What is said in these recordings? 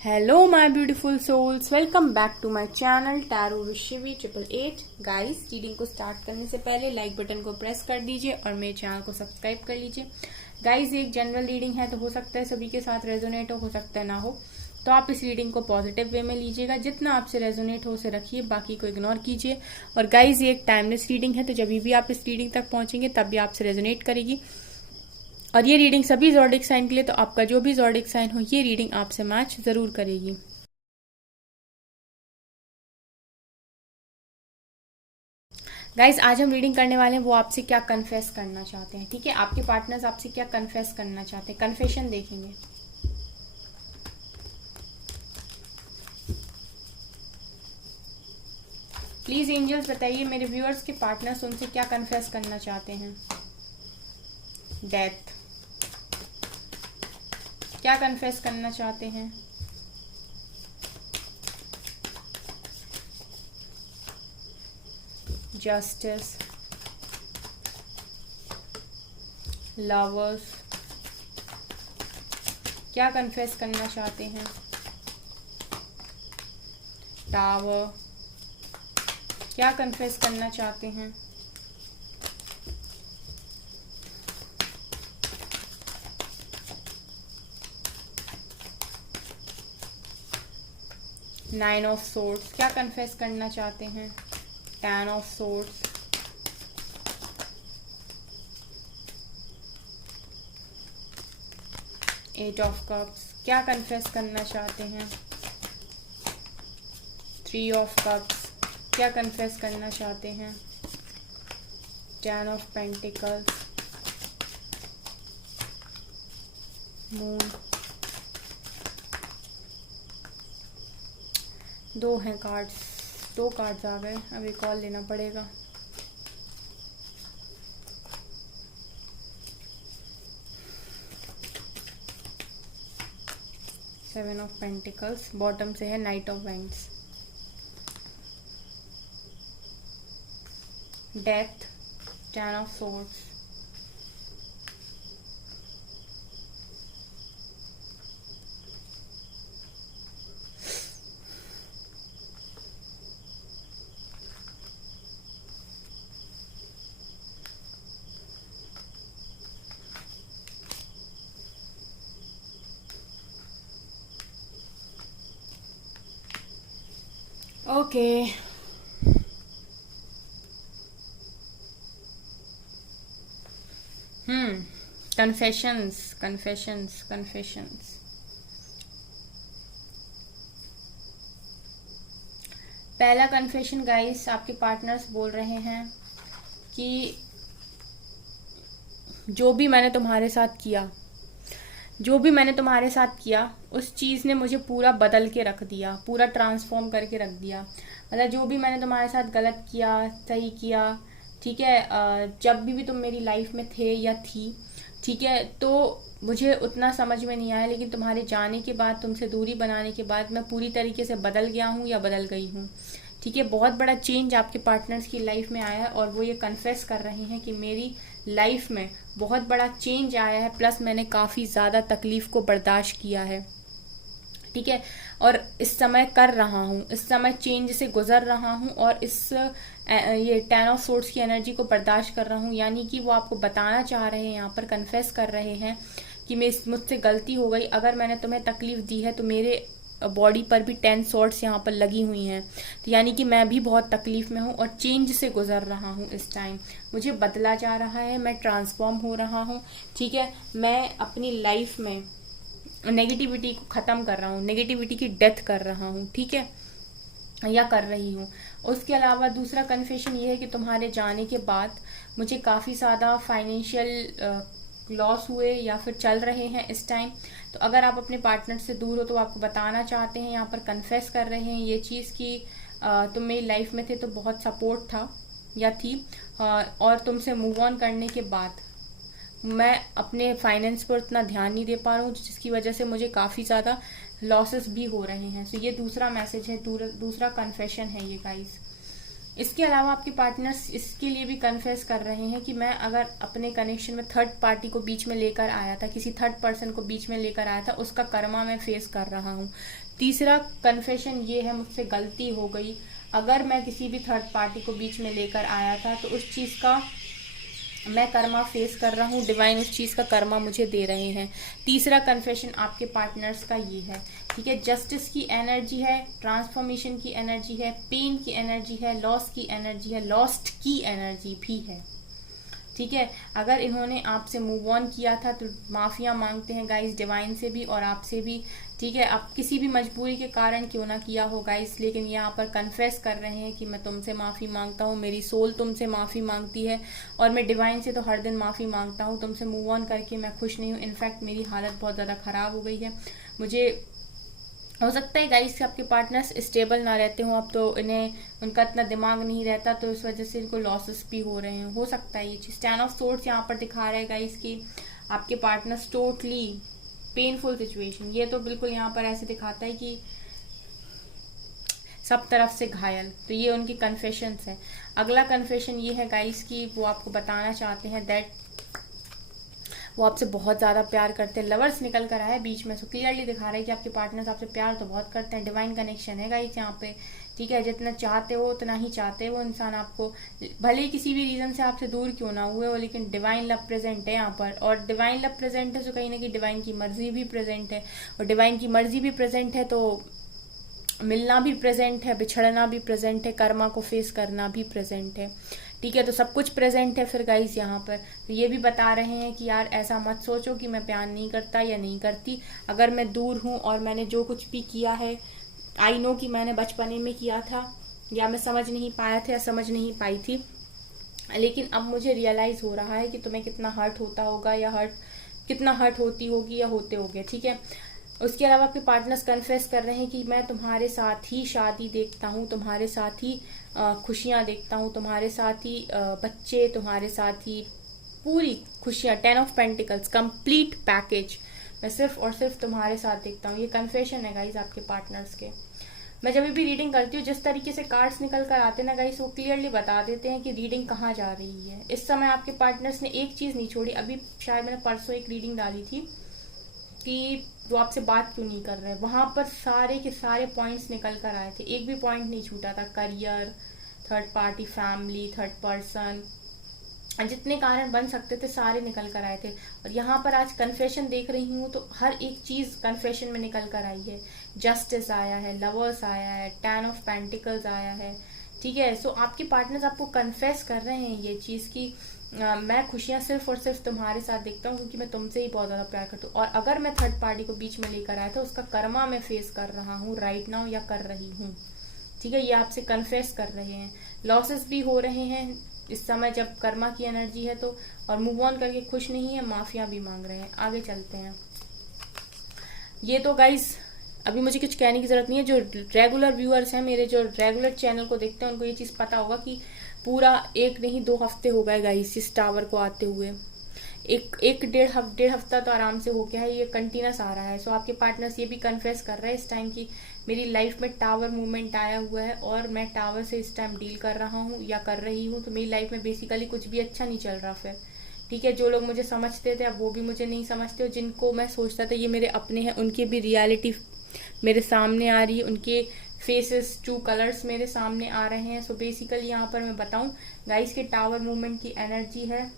Hello my beautiful souls, welcome back to my channel tarot with Shivi 888। Guys, reading को start करने से पहले like button को press कर दीजिए और मेरे चैनल को सब्सक्राइब कर लीजिए। गाइस, ये एक जनरल रीडिंग है, तो हो सकता है सभी के साथ रेजोनेट हो सकता है ना हो। तो आप इस रीडिंग को पॉजिटिव वे में लीजिएगा, जितना आपसे रेजोनेट हो उसे रखिए, बाकी को इग्नोर कीजिए। और गाइस, ये एक टाइमलेस रीडिंग है, तो जब भी आप इस रीडिंग तक पहुंचेंगे तब भी आपसे रेजोनेट करेगी। और ये रीडिंग सभी ज़ोडिक साइन के लिए, तो आपका जो भी ज़ोडिक साइन हो ये रीडिंग आपसे मैच जरूर करेगी। गाइस, आज हम रीडिंग करने वाले हैं वो आपसे क्या कन्फेस करना चाहते हैं। ठीक है, आपके पार्टनर्स आपसे क्या कन्फेस करना चाहते हैं, कन्फेशन देखेंगे। प्लीज एंजल्स बताइए मेरे व्यूअर्स के पार्टनर्स उनसे क्या कन्फेस करना चाहते हैं। डेथ, क्या कन्फेस करना चाहते हैं। जस्टिस, लवर्स, क्या कन्फेस करना चाहते हैं। टावर, क्या कन्फेस करना चाहते हैं। नाइन ऑफ सोर्ड्स, क्या कन्फेस करना चाहते हैं। 10 of swords, eight of cups, क्या कन्फेस करना चाहते हैं। 3 ऑफ कप्स, क्या कन्फेस करना चाहते हैं। 10 ऑफ पेंटिकल्स, मून। दो हैं कार्ड्स, दो कार्ड्स आ गए, अभी कॉल लेना पड़ेगा। सेवन ऑफ पेंटिकल्स, बॉटम से है night of vents. Death, 10 of swords, okay. Confessions confessions confessions. पहला कन्फेशन गाइस, आपके पार्टनर्स बोल रहे हैं कि जो भी मैंने तुम्हारे साथ किया, जो भी मैंने तुम्हारे साथ किया उस चीज़ ने मुझे पूरा बदल के रख दिया, पूरा ट्रांसफॉर्म करके रख दिया। मतलब जो भी मैंने तुम्हारे साथ गलत किया, सही किया, ठीक है, जब भी तुम मेरी लाइफ में थे या थी, ठीक है, तो मुझे उतना समझ में नहीं आया, लेकिन तुम्हारे जाने के बाद, तुमसे दूरी बनाने के बाद मैं पूरी तरीके से बदल गया हूँ या बदल गई हूँ। ठीक है, बहुत बड़ा चेंज आपके पार्टनर्स की लाइफ में आया है और वो ये कन्फेस कर रहे हैं कि मेरी लाइफ में बहुत बड़ा चेंज आया है, प्लस मैंने काफ़ी ज़्यादा तकलीफ को बर्दाश्त किया है। ठीक है, और इस समय कर रहा हूँ, इस समय चेंज से गुजर रहा हूँ और इस ये 10 ऑफ सोर्ड्स की एनर्जी को बर्दाश्त कर रहा हूँ। यानी कि वो आपको बताना चाह रहे हैं, यहाँ पर कन्फेस कर रहे हैं कि मुझसे गलती हो गई, अगर मैंने तुम्हें तकलीफ दी है तो मेरे बॉडी पर भी 10 सॉर्ट्स यहाँ पर लगी हुई हैं। तो यानी कि मैं भी बहुत तकलीफ में हूँ और चेंज से गुजर रहा हूँ। इस टाइम मुझे बदला जा रहा है, मैं ट्रांसफॉर्म हो रहा हूँ। ठीक है, मैं अपनी लाइफ में नेगेटिविटी को ख़त्म कर रहा हूँ, नेगेटिविटी की डेथ कर रहा हूँ। ठीक है, या कर रही हूँ। उसके अलावा दूसरा कन्फेशन ये है कि तुम्हारे जाने के बाद मुझे काफ़ी ज़्यादा फाइनेंशियल लॉस हुए या फिर चल रहे हैं इस टाइम। तो अगर आप अपने पार्टनर से दूर हो तो आपको बताना चाहते हैं, यहाँ पर कन्फेस कर रहे हैं ये चीज़ कि तुम मेरी लाइफ में थे तो बहुत सपोर्ट था या थी, और तुमसे मूव ऑन करने के बाद मैं अपने फाइनेंस पर उतना ध्यान नहीं दे पा रहा हूँ, जिसकी वजह से मुझे काफ़ी ज़्यादा लॉसेस भी हो रहे हैं। सो ये दूसरा मैसेज है, दूसरा कन्फेशन है ये गाइस। इसके अलावा आपके पार्टनर्स इसके लिए भी कन्फेस कर रहे हैं कि मैं अगर अपने कनेक्शन में थर्ड पार्टी को बीच में लेकर आया था, किसी थर्ड पर्सन को बीच में लेकर आया था, उसका कर्मा मैं फेस कर रहा हूँ। तीसरा कन्फेशन ये है, मुझसे गलती हो गई, अगर मैं किसी भी थर्ड पार्टी को बीच में लेकर आया था तो उस चीज का मैं कर्मा फेस कर रहा हूँ, डिवाइन उस चीज का कर्मा मुझे दे रहे हैं। तीसरा कन्फेशन आपके पार्टनर्स का ये है, ठीक है। जस्टिस की एनर्जी है, ट्रांसफॉर्मेशन की एनर्जी है, पेन की एनर्जी है, लॉस की एनर्जी है, लॉस्ट की एनर्जी भी है, ठीक है। अगर इन्होंने आपसे मूव ऑन किया था तो माफिया मांगते हैं गाइस डिवाइन से भी और आपसे भी, ठीक है। आप किसी भी मजबूरी के कारण क्यों ना किया हो गाइस, लेकिन यहाँ पर कन्फेस कर रहे हैं कि मैं तुमसे माफी मांगता हूँ, मेरी सोल तुमसे माफी मांगती है और मैं डिवाइन से तो हर दिन माफी मांगता हूँ। तुमसे मूव ऑन करके मैं खुश नहीं हूँ, इनफैक्ट मेरी हालत बहुत ज्यादा खराब हो गई है। मुझे हो सकता है गाइस कि आपके पार्टनर्स स्टेबल ना रहते हो, अब तो इन्हें उनका इतना दिमाग नहीं रहता तो इस वजह से इनको लॉसेस भी हो रहे हैं, हो सकता है ये चीज। 10 ऑफ सोर्ड्स यहाँ पर दिखा रहा है गाइस कि आपके पार्टनर्स टोटली पेनफुल सिचुएशन, ये तो बिल्कुल यहाँ पर ऐसे दिखाता है कि सब तरफ से घायल, तो ये उनकी कन्फेशंस है। अगला कन्फेशन ये है गाइस कि वो आपको बताना चाहते हैं दैट वो आपसे बहुत ज्यादा प्यार करते हैं। लवर्स निकल कर आया है बीच में, सो क्लियरली दिखा रहा है कि आपके पार्टनर्स आपसे प्यार तो बहुत करते हैं। डिवाइन कनेक्शन है गाइस यहाँ पे, ठीक है। जितना चाहते हो उतना ही चाहते हो वो इंसान आपको, भले ही किसी भी रीजन से आपसे दूर क्यों ना हुए हो, लेकिन डिवाइन लव प्रेजेंट है यहाँ पर। और डिवाइन लव प्रेजेंट है तो कहीं ना कहीं डिवाइन की मर्जी भी प्रेजेंट है, और डिवाइन की मर्जी भी प्रेजेंट है तो मिलना भी प्रेजेंट है, बिछड़ना भी प्रेजेंट है, कर्मा को फेस करना भी प्रेजेंट है, ठीक है। तो सब कुछ प्रेजेंट है फिर गाइस यहाँ पर। तो ये भी बता रहे हैं कि यार ऐसा मत सोचो कि मैं प्यार नहीं करता या नहीं करती, अगर मैं दूर हूं और मैंने जो कुछ भी किया है, आई नो कि मैंने बचपने में किया था या मैं समझ नहीं पाया था या समझ नहीं पाई थी, लेकिन अब मुझे रियलाइज हो रहा है कि तुम्हें कितना हर्ट होता होगा या कितना हर्ट होती होगी या होते होगे, ठीक है। उसके अलावा आपके पार्टनर्स कन्फेस कर रहे हैं कि मैं तुम्हारे साथ ही शादी देखता हूँ, तुम्हारे साथ ही खुशियां देखता हूँ, तुम्हारे साथ ही बच्चे, तुम्हारे साथ ही पूरी खुशियां। 10 ऑफ पेंटिकल्स, कंप्लीट पैकेज, मैं सिर्फ और सिर्फ तुम्हारे साथ देखता हूँ। ये कन्फेशन है गाइज आपके पार्टनर्स के। मैं जब भी रीडिंग करती हूँ, जिस तरीके से कार्ड्स निकल कर आते ना गाइस, वो क्लियरली बता देते हैं कि रीडिंग कहाँ जा रही है। इस समय आपके पार्टनर्स ने एक चीज नहीं छोड़ी, अभी शायद मैंने परसों एक रीडिंग डाली थी कि वो आपसे बात क्यों नहीं कर रहे, वहां पर सारे के सारे पॉइंट्स निकल कर आए थे, एक भी पॉइंट नहीं छूटा था। Career, third party, family, third person, जितने कारण बन सकते थे सारे निकल कर आए थे। और यहाँ पर आज कन्फेशन देख रही हूँ तो हर एक चीज कन्फेशन में निकल कर आई है। जस्टिस आया है, लवर्स आया है, 10 ऑफ पेंटिकल्स आया है, ठीक है। सो आपके पार्टनर्स आपको कन्फेस कर रहे हैं ये चीज की मैं खुशियां सिर्फ और सिर्फ तुम्हारे साथ देखता हूँ क्योंकि मैं तुमसे ही बहुत ज्यादा प्यार करता हूँ, और अगर मैं थर्ड पार्टी को बीच में लेकर आया था उसका कर्मा मैं फेस कर रहा हूँ राइट नाउ या कर रही हूँ, ठीक है। ये आपसे कन्फेस कर रहे हैं। लॉसेस भी हो रहे हैं इस समय जब कर्मा की एनर्जी है तो, और मूव ऑन करके खुश नहीं है, माफिया भी मांग रहे हैं। आगे चलते हैं। ये तो गाइस अभी मुझे कुछ कहने की जरूरत नहीं है, जो रेगुलर व्यूअर्स हैं मेरे, जो रेगुलर चैनल को देखते हैं, उनको ये चीज पता होगा कि पूरा 1 नहीं 2 हफ्ते हो गए गाइस इस टावर को आते हुए। एक डेढ़ हफ्ता तो आराम से हो गया है, ये कंटिन्यूस आ रहा है। सो आपके पार्टनर्स ये भी कन्फेस कर रहे हैं इस टाइम की मेरी लाइफ में टावर मूवमेंट आया हुआ है और मैं टावर से इस टाइम डील कर रहा हूँ या कर रही हूँ, तो मेरी लाइफ में बेसिकली कुछ भी अच्छा नहीं चल रहा फिर, ठीक है। जो लोग मुझे समझते थे अब वो भी मुझे नहीं समझते, और जिनको मैं सोचता था ये मेरे अपने हैं, उनकी भी रियलिटी मेरे सामने आ रही है, उनके फेसेस, ट्रू कलर्स मेरे सामने आ रहे हैं। सो बेसिकली यहाँ पर मैं बताऊं गाइस के टावर मूवमेंट की एनर्जी है,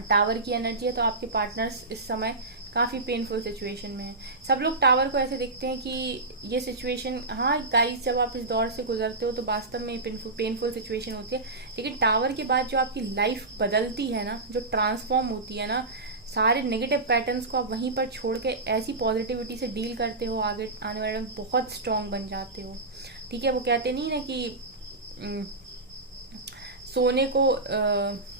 टावर की एनर्जी है, तो आपके पार्टनर्स इस समय काफी पेनफुल सिचुएशन में है। सब लोग टावर को ऐसे देखते हैं कि ये सिचुएशन, हाँ गाइस जब आप इस दौर से गुजरते हो तो वास्तव में पेनफुल सिचुएशन होती है, लेकिन टावर के बाद जो आपकी लाइफ बदलती है ना, जो ट्रांसफॉर्म होती है ना, सारे नेगेटिव पैटर्न्स को आप वहीं पर छोड़ के ऐसी पॉजिटिविटी से डील करते हो, आगे आने वाले में बहुत स्ट्रांग बन जाते हो, ठीक है। वो कहते नहीं ना कि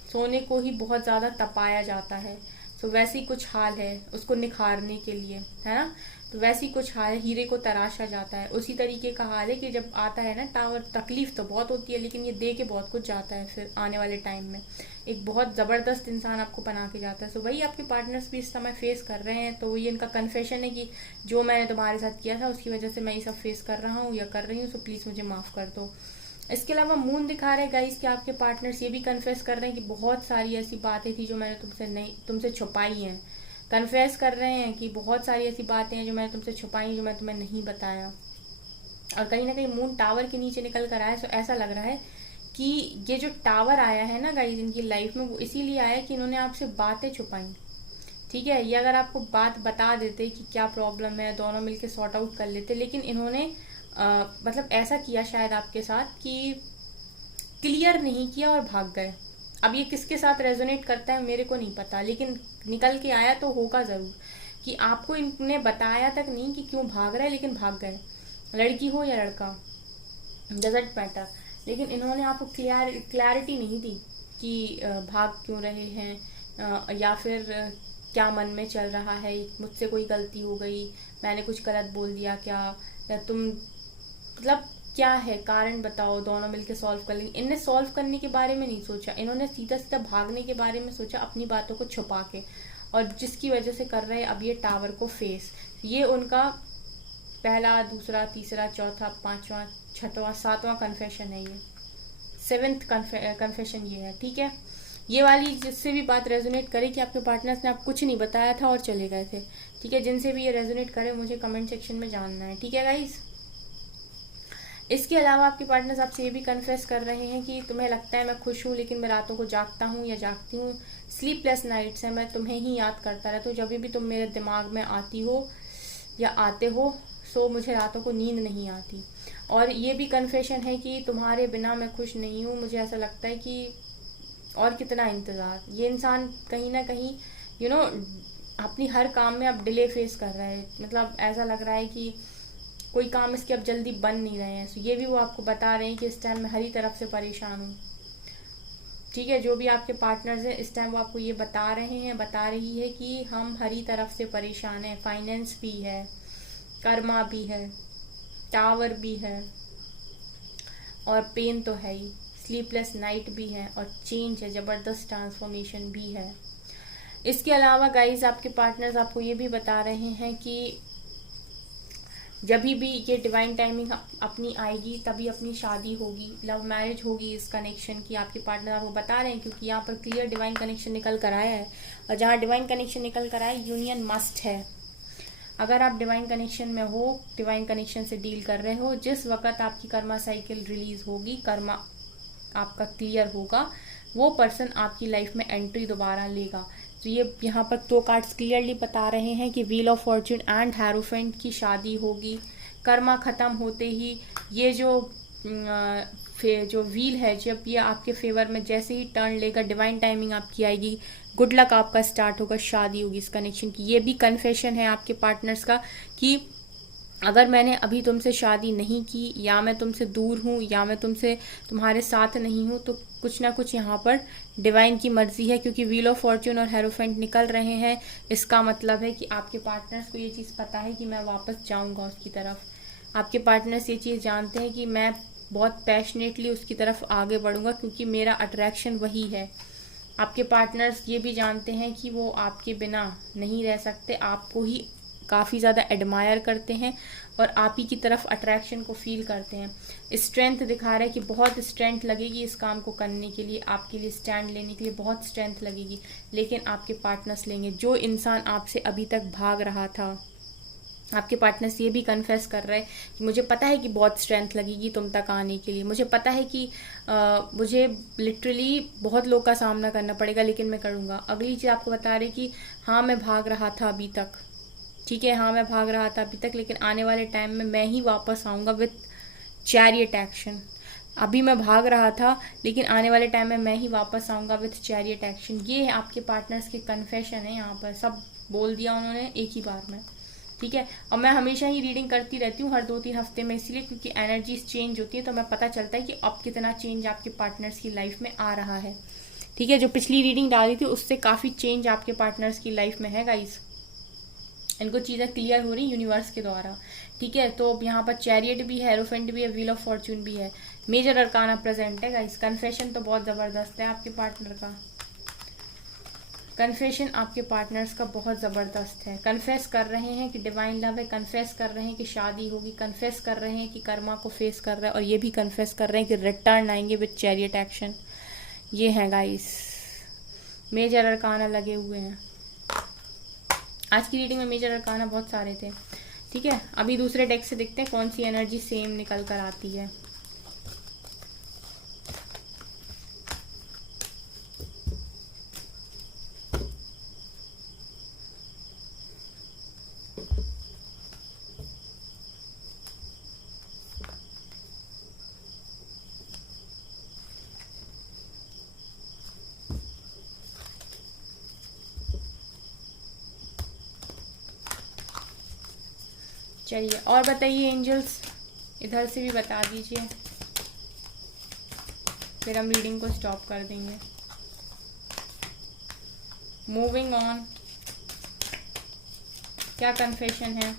सोने को ही बहुत ज्यादा तपाया जाता है, तो वैसी कुछ हाल है उसको निखारने के लिए, है ना। तो वैसी कुछ हाल है, हीरे को तराशा जाता है, उसी तरीके का हाल है कि जब आता है ना टावर, तकलीफ तो बहुत होती है लेकिन ये दे के बहुत कुछ जाता है फिर आने वाले टाइम में, एक बहुत जबरदस्त इंसान आपको बना के जाता है। सो वही आपके पार्टनर्स भी इस समय फेस कर रहे हैं। तो ये इनका कन्फेशन है कि जो मैंने तुम्हारे साथ किया था उसकी वजह से मैं ये सब फेस कर रहा हूँ या कर रही हूँ, सो प्लीज मुझे माफ कर दो। इसके अलावा मून दिखा रहे हैं गाइस कि आपके पार्टनर्स ये भी कन्फेस कर रहे हैं कि बहुत सारी ऐसी बातें थी जो मैंने तुमसे छुपाई हैं। कन्फेस कर रहे हैं कि बहुत सारी ऐसी बातें हैं जो मैंने तुमसे छुपाई, जो मैं तुम्हें नहीं बताया। और कहीं ना कहीं मून टावर के नीचे निकल कर आया, तो ऐसा लग रहा है कि ये जो टावर आया है ना गाइस इनकी लाइफ में, वो इसीलिए आया कि इन्होंने आपसे बातें छुपाई। ठीक है, ये अगर आपको बात बता देते कि क्या प्रॉब्लम है, दोनों मिलके सॉर्ट आउट कर लेते, लेकिन इन्होंने मतलब ऐसा किया शायद आपके साथ कि क्लियर नहीं किया और भाग गए। अब ये किसके साथ रेजोनेट करता है मेरे को नहीं पता, लेकिन निकल के आया तो होगा जरूर कि आपको इनने बताया तक नहीं कि क्यों भाग रहा है, लेकिन भाग गए। लड़की हो या लड़का, डजंट मैटर, लेकिन इन्होंने आपको क्लैरिटी नहीं दी कि भाग क्यों रहे हैं, या फिर क्या मन में चल रहा है, मुझसे कोई गलती हो गई, मैंने कुछ गलत बोल दिया क्या, या तुम मतलब क्या है कारण बताओ, दोनों मिलके सॉल्व कर लेंगे। इनने सॉल्व करने के बारे में नहीं सोचा, इन्होंने सीधा सीधा भागने के बारे में सोचा, अपनी बातों को छुपा के, और जिसकी वजह से कर रहे हैं अब ये टावर को फेस। ये उनका पहला, दूसरा, तीसरा, चौथा, पांचवा, छठवां, सातवां कन्फेशन है, ये 7th कन्फेशन ये है। ठीक है, ये वाली जिससे भी बात रेजोनेट करे कि आपके पार्टनर्स ने आप कुछ नहीं बताया था और चले गए थे। ठीक है, जिनसे भी ये रेजोनेट करे मुझे कमेंट सेक्शन में जानना है। ठीक है गाइस, इसके अलावा आपके पार्टनर्स आपसे ये भी कन्फेस कर रहे हैं कि तुम्हें लगता है मैं खुश हूँ, लेकिन मैं रातों को जागता हूँ या जागती हूँ, स्लीपलेस नाइट्स है, मैं तुम्हें ही याद करता रहता हूँ, जब भी तुम मेरे दिमाग में आती हो या आते हो, सो मुझे रातों को नींद नहीं आती। और ये भी कन्फेशन है कि तुम्हारे बिना मैं खुश नहीं हूँ, मुझे ऐसा लगता है कि और कितना इंतजार। ये इंसान कहीं ना कहीं अपनी हर काम में अब डिले फेस कर रहा है, मतलब ऐसा लग रहा है कि कोई काम इसके अब जल्दी बन नहीं रहे हैं। सो ये भी वो आपको बता रहे हैं कि इस टाइम मैं हरी तरफ से परेशान हूँ। ठीक है, जो भी आपके पार्टनर्स हैं इस टाइम वो आपको ये बता रहे हैं, बता रही है कि हम हरी तरफ से परेशान हैं। फाइनेंस भी है, कर्मा भी है, टावर भी है, और पेन तो है ही, स्लीपलेस नाइट भी है, और चेंज है, जबरदस्त ट्रांसफॉर्मेशन भी है। इसके अलावा गाइज आपके पार्टनर्स आपको ये भी बता रहे हैं कि जब भी ये डिवाइन टाइमिंग अपनी आएगी तभी अपनी शादी होगी, लव मैरिज होगी इस कनेक्शन की। आपके पार्टनर आपको बता रहे हैं, क्योंकि यहाँ पर क्लियर डिवाइन कनेक्शन निकल कर आया है, और जहाँ डिवाइन कनेक्शन निकल कर आया यूनियन मस्ट है। अगर आप डिवाइन कनेक्शन में हो, डिवाइन कनेक्शन से डील कर रहे हो, जिस वक्त आपकी कर्मा साइकिल रिलीज होगी, कर्मा आपका क्लियर होगा, वो पर्सन आपकी लाइफ में एंट्री दोबारा लेगा। तो ये यहाँ पर 2 कार्ड्स क्लियरली बता रहे हैं कि wheel of Fortune and hierophant की शादी होगी। कर्मा खत्म होते ही ये जो व्हील है, जब ये आपके फेवर में जैसे ही टर्न लेगा, डिवाइन टाइमिंग आपकी आएगी, गुड लक आपका स्टार्ट होगा, शादी होगी इस कनेक्शन की। ये भी कन्फेशन है आपके पार्टनर्स का कि अगर मैंने अभी तुमसे शादी नहीं की, या मैं तुमसे दूर हूँ, या मैं तुम्हारे साथ नहीं हूँ, तो कुछ ना कुछ यहाँ पर डिवाइन की मर्जी है, क्योंकि व्हील ऑफ फॉर्च्यून और हेरोफेंट निकल रहे हैं। इसका मतलब है कि आपके पार्टनर्स को ये चीज़ पता है कि मैं वापस जाऊँगा उसकी तरफ। आपके पार्टनर्स ये चीज़ जानते हैं कि मैं बहुत पैशनेटली उसकी तरफ आगे बढ़ूंगा, क्योंकि मेरा अट्रैक्शन वही है। आपके पार्टनर्स ये भी जानते हैं कि वो आपके बिना नहीं रह सकते, आपको ही काफ़ी ज़्यादा एडमायर करते हैं और आप ही की तरफ अट्रैक्शन को फील करते हैं। स्ट्रेंथ दिखा रहा है कि बहुत स्ट्रेंथ लगेगी इस काम को करने के लिए, आपके लिए स्टैंड लेने के लिए बहुत स्ट्रेंथ लगेगी, लेकिन आपके पार्टनर्स लेंगे। जो इंसान आपसे अभी तक भाग रहा था, आपके पार्टनर्स ये भी कन्फेस कर रहे हैं कि मुझे पता है कि बहुत स्ट्रेंथ लगेगी तुम तक आने के लिए, मुझे पता है कि मुझे लिटरली बहुत लोग का सामना करना पड़ेगा, लेकिन मैं करूँगा। अगली चीज़ आपको बता रहे कि हाँ मैं भाग रहा था अभी तक, ठीक है, हाँ मैं भाग रहा था अभी तक, लेकिन आने वाले टाइम में मैं ही वापस आऊँगा विथ चैरियट एक्शन। अभी मैं भाग रहा था, लेकिन आने वाले टाइम में मैं ही वापस आऊँगा विथ चैरियट एक्शन। ये है आपके पार्टनर्स के कन्फेशन है, यहाँ पर सब बोल दिया उन्होंने एक ही बार में, ठीक है। और मैं हमेशा ही रीडिंग करती रहती हूँ हर 2-3 हफ्ते में, इसलिए क्योंकि एनर्जीज चेंज होती है, तो मैं पता चलता है कि अब कितना चेंज आपके पार्टनर्स की लाइफ में आ रहा है, ठीक है। जो पिछली रीडिंग डाली थी उससे काफ़ी चेंज आपके पार्टनर्स की लाइफ में है गाइस। इनको चीज़ें क्लियर हो रही यूनिवर्स के द्वारा, ठीक है। तो यहाँ पर चैरियट भी है, हेरोफेंट भी है, व्हील ऑफ फॉर्च्यून भी है, मेजर अरकाना प्रेजेंट है गाइस। कन्फेशन तो बहुत ज़बरदस्त है आपके पार्टनर का। कन्फेशन आपके पार्टनर्स का बहुत ज़बरदस्त है। कन्फेस कर रहे हैं कि डिवाइन लव है, कन्फेस कर रहे हैं कि शादी होगी, कन्फेस कर रहे हैं कि कर्मा को फेस कर रहा है, और ये भी कन्फेस कर रहे हैं कि रिटर्न आएंगे विद चैरियट एक्शन। ये है गाइस, मेजर अरकाना लगे हुए हैं। आज की रीडिंग में मेजर अरकाना बहुत सारे थे। ठीक है, अभी दूसरे डेक से देखते हैं कौन सी एनर्जी सेम निकल कर आती है। चलिए और बताइए एंजल्स, इधर से भी बता दीजिए, फिर हम रीडिंग को स्टॉप कर देंगे। मूविंग ऑन, क्या कन्फेशन है?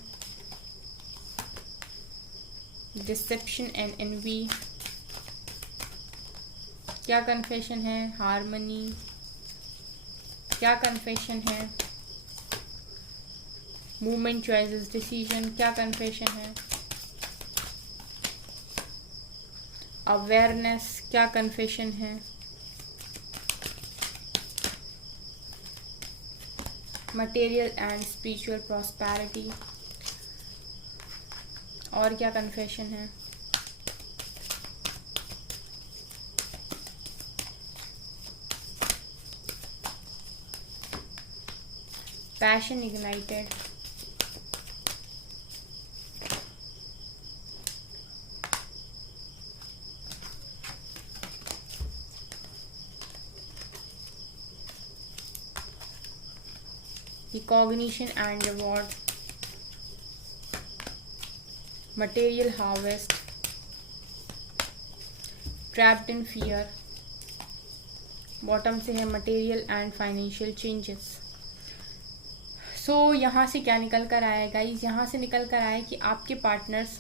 डिसेप्शन एंड एनवी, क्या कन्फेशन है? हार्मनी, क्या कन्फेशन है? मूवमेंट, चॉइसेस, डिसीजन, क्या कन्फेशन है? अवेयरनेस, क्या कन्फेशन है? मटेरियल एंड स्पिरिचुअल प्रॉस्पेरिटी, और क्या कन्फेशन है? Passion ignited, recognition and reward, material harvest, trapped in fear, bottom से है मटेरियल एंड फाइनेंशियल चेंजेस। सो यहाँ से क्या निकल कर आया है गाइज? यहाँ से निकल कर आया है कि आपके पार्टनर्स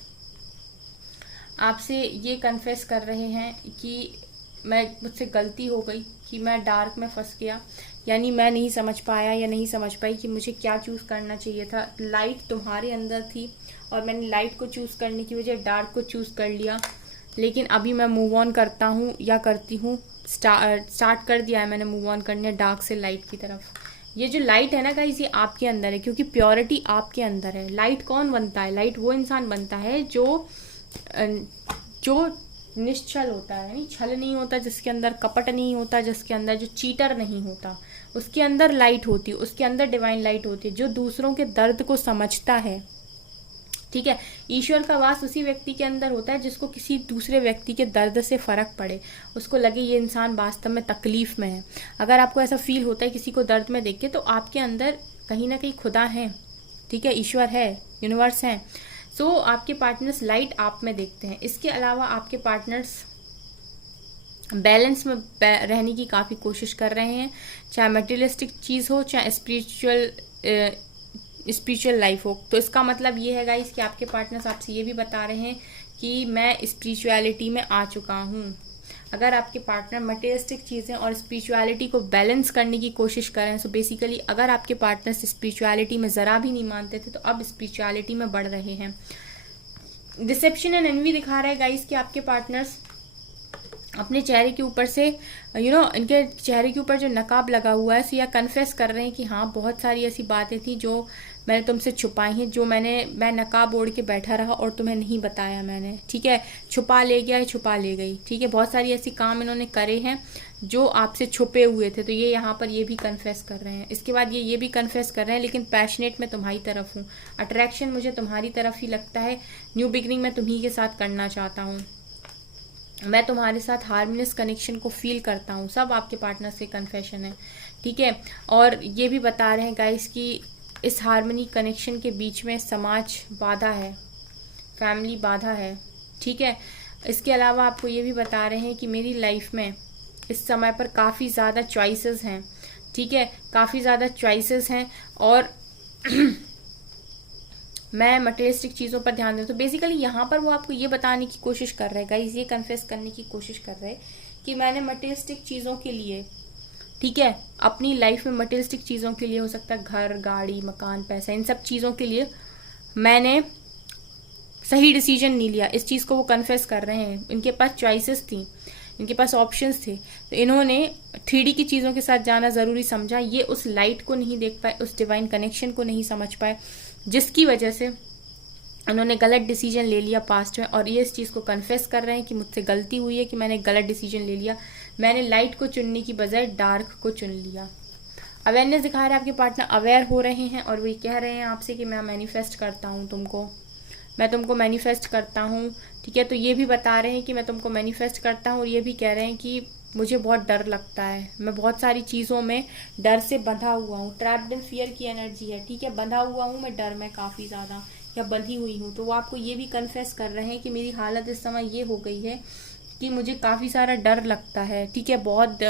आपसे ये कन्फेस कर रहे हैं कि मुझसे गलती हो गई, कि मैं डार्क में फंस गया, यानी मैं नहीं समझ पाया या नहीं समझ पाई कि मुझे क्या चूज़ करना चाहिए था। लाइट तुम्हारे अंदर थी और मैंने लाइट को चूज़ करने की वजह डार्क को चूज़ कर लिया, लेकिन अभी मैं मूव ऑन करता हूँ या करती हूँ, स्टार्ट कर दिया है मैंने मूव ऑन करने डार्क से लाइट की तरफ। ये जो लाइट है ना गाइस, ये आपके अंदर है, क्योंकि प्योरिटी आपके अंदर है। लाइट कौन बनता है? लाइट वो इंसान बनता है जो निश्चल होता है, यानी छल नहीं होता, जिसके अंदर कपट नहीं होता, जिसके अंदर जो चीटर नहीं होता, उसके अंदर लाइट होती है, उसके अंदर डिवाइन लाइट होती है, जो दूसरों के दर्द को समझता है। ठीक है, ईश्वर का वास उसी व्यक्ति के अंदर होता है जिसको किसी दूसरे व्यक्ति के दर्द से फर्क पड़े, उसको लगे ये इंसान वास्तव में तकलीफ में है। अगर आपको ऐसा फील होता है किसी को दर्द में देख के, तो आपके अंदर कहीं ना कहीं खुदा है, ठीक है, ईश्वर है, यूनिवर्स है। सो आपके पार्टनर्स लाइट आप में देखते हैं। इसके अलावा आपके पार्टनर्स बैलेंस में रहने की काफ़ी कोशिश कर रहे हैं, चाहे मटेरियलिस्टिक चीज़ हो, चाहे स्पिरिचुअल लाइफ हो। तो इसका मतलब ये है गाइस कि आपके पार्टनर्स आपसे ये भी बता रहे हैं कि मैं स्पिरिचुअलिटी में आ चुका हूँ। अगर आपके पार्टनर मटेरियलिस्टिक चीज़ें और स्पिरिचुअलिटी को बैलेंस करने की कोशिश करें, सो बेसिकली अगर आपके पार्टनर्स स्पिरिचुअलिटी में ज़रा भी नहीं मानते थे, तो अब स्पिरिचुअलिटी में बढ़ रहे हैं। डिसेप्शन एंड एनवी दिखा रहा है गाइस कि आपके पार्टनर्स अपने चेहरे के ऊपर से इनके चेहरे के ऊपर जो नकाब लगा हुआ है, सो या कन्फेस कर रहे हैं कि हाँ, बहुत सारी ऐसी बातें थी जो मैंने तुमसे छुपाई हैं, जो मैं नकाब ओढ़ के बैठा रहा और तुम्हें नहीं बताया मैंने। ठीक है, छुपा ले गया, छुपा ले गई। ठीक है, बहुत सारी ऐसी काम इन्होंने करे हैं जो आपसे छुपे हुए थे, तो ये यहाँ पर ये भी कन्फेस कर रहे हैं। इसके बाद ये भी कन्फेस कर रहे हैं, लेकिन पैशनेट मैं तुम्हारी तरफ हूँ, अट्रैक्शन मुझे तुम्हारी तरफ ही लगता है, न्यू बिगनिंग मैं तुम्ही के साथ करना चाहता हूँ, मैं तुम्हारे साथ हार्मोनियस कनेक्शन को फील करता हूँ। सब आपके पार्टनर से कन्फेशन है। ठीक है, और ये भी बता रहे हैं गाइस कि इस हार्मनी कनेक्शन के बीच में समाज बाधा है, फैमिली बाधा है। ठीक है, इसके अलावा आपको ये भी बता रहे हैं कि मेरी लाइफ में इस समय पर काफ़ी ज़्यादा चॉइसेस हैं। ठीक है, काफ़ी ज़्यादा चॉइसेस हैं और मैं मटेरियलिस्टिक चीज़ों पर ध्यान दूँ। तो बेसिकली यहाँ पर वो आपको ये बताने की कोशिश कर रहे हैं गाइस, ये कन्फेस करने की कोशिश कर रहे हैं कि मैंने मटेरियलिस्टिक चीज़ों के लिए ठीक है। अपनी लाइफ में मटेरियलिस्टिक चीज़ों के लिए, हो सकता है घर, गाड़ी, मकान, पैसा, इन सब चीज़ों के लिए मैंने सही डिसीजन नहीं लिया। इस चीज़ को वो कन्फेस कर रहे हैं। इनके पास चॉइसेस थी, इनके पास ऑप्शंस थे, तो इन्होंने 3D की चीज़ों के साथ जाना ज़रूरी समझा। ये उस लाइट को नहीं देख पाए, उस डिवाइन कनेक्शन को नहीं समझ पाए, जिसकी वजह से उन्होंने गलत डिसीजन ले लिया पास्ट में। और ये इस चीज़ को कन्फेस कर रहे हैं कि मुझसे गलती हुई है, कि मैंने गलत डिसीजन ले लिया, मैंने लाइट को चुनने की बजाय डार्क को चुन लिया। अवेयरनेस दिखा रहे हैं, आपके पार्टनर अवेयर हो रहे हैं और वो कह रहे हैं आपसे कि मैं मैनिफेस्ट करता हूँ तुमको, मैं तुमको मैनिफेस्ट करता हूँ। ठीक है, तो ये भी बता रहे हैं कि मैं तुमको मैनिफेस्ट करता हूँ, और ये भी कह रहे हैं कि मुझे बहुत डर लगता है, मैं बहुत सारी चीज़ों में डर से बंधा हुआ हूँ। ट्रैप्ड इन फियर की एनर्जी है। ठीक है, बंधा हुआ हूँ मैं डर में काफ़ी ज़्यादा, या बंधी हुई हूँ। तो वो आपको ये भी कन्फेस कर रहे हैं कि मेरी हालत इस समय ये हो गई है कि मुझे काफ़ी सारा डर लगता है। ठीक है, बहुत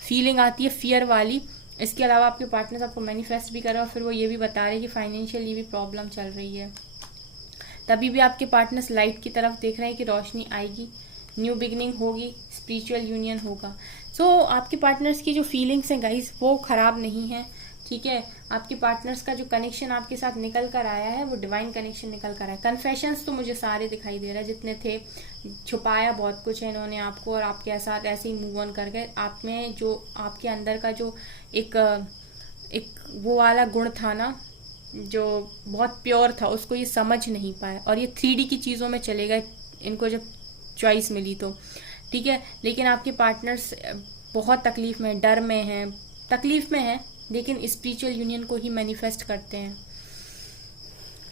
फीलिंग आती है फियर वाली। इसके अलावा आपके पार्टनर्स आपको मैनिफेस्ट भी कर रहे हैं, और फिर वो ये भी बता रहे हैं कि फाइनेंशियली भी प्रॉब्लम चल रही है। तभी भी आपके पार्टनर्स लाइट की तरफ देख रहे हैं कि रोशनी आएगी, न्यू बिगिनिंग होगी, स्पिरिचुअल यूनियन होगा। सो आपके पार्टनर्स की जो फीलिंग्स हैं गाइस, वो खराब नहीं है। ठीक है, आपके पार्टनर्स का जो कनेक्शन आपके साथ निकल कर आया है, वो डिवाइन कनेक्शन निकल कर आया है। कन्फेशंस तो मुझे सारे दिखाई दे रहा है जितने थे। छुपाया बहुत कुछ है इन्होंने आपको, और आपके साथ ऐसे ही मूव ऑन करके आप में जो आपके अंदर का जो एक वो वाला गुण था ना, जो बहुत प्योर था, उसको ये समझ नहीं पाए, और ये 3D की चीज़ों में चले गए इनको जब चॉइस मिली तो। ठीक है, लेकिन आपके पार्टनर्स बहुत तकलीफ में, डर में हैं, तकलीफ में हैं, लेकिन स्पिरिचुअल यूनियन को ही मैनिफेस्ट करते हैं।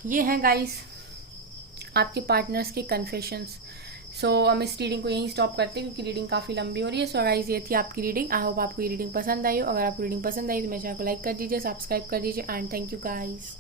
ये हैं गाइस आपके पार्टनर्स के कन्फेशंस। सो हम इस रीडिंग को यहीं स्टॉप करते हैं, क्योंकि रीडिंग काफ़ी लंबी हो रही है। सो गाइस, ये थी आपकी रीडिंग। आई होप आपको ये रीडिंग पसंद आई हो। अगर आपको रीडिंग पसंद आई तो मेरे चैनल को लाइक कर दीजिए, सब्सक्राइब कर दीजिए, एंड थैंक यू गाइस।